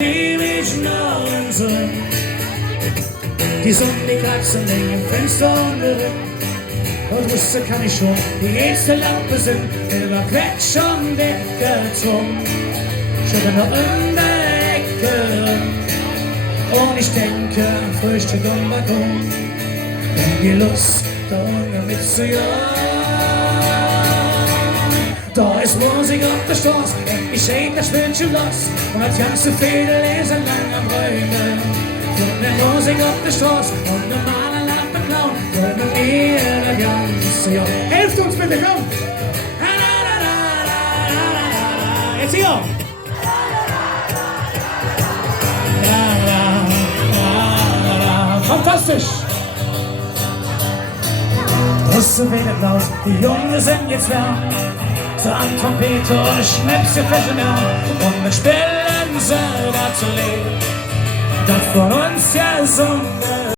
Ewig Norden sind. Die Sonne, die Katzen hängen im Fenster und wusste kann ich schon, die erste Lampe sind überquetscht und weggezwungen. Schon noch in der Ecke und ich denke an Frühstück am Balkon. Wenn die Lust da unten mitzujagen. Da ist Musik auf der Straße, endlich steht das Schwünchen los und als ganze Fädel lesen lang am Räumen. Von der Musik auf der Straße und normaler Lampe klauen, können wir das ganze Jahr. Helft uns bitte, komm! Jetzt hier! Fantastisch! Russe wieder Applaus, die Jungen sind jetzt da. So an Trompete und Schnäpse fällt mehr. Und mit spielen sie dazu leben. Das von uns ja so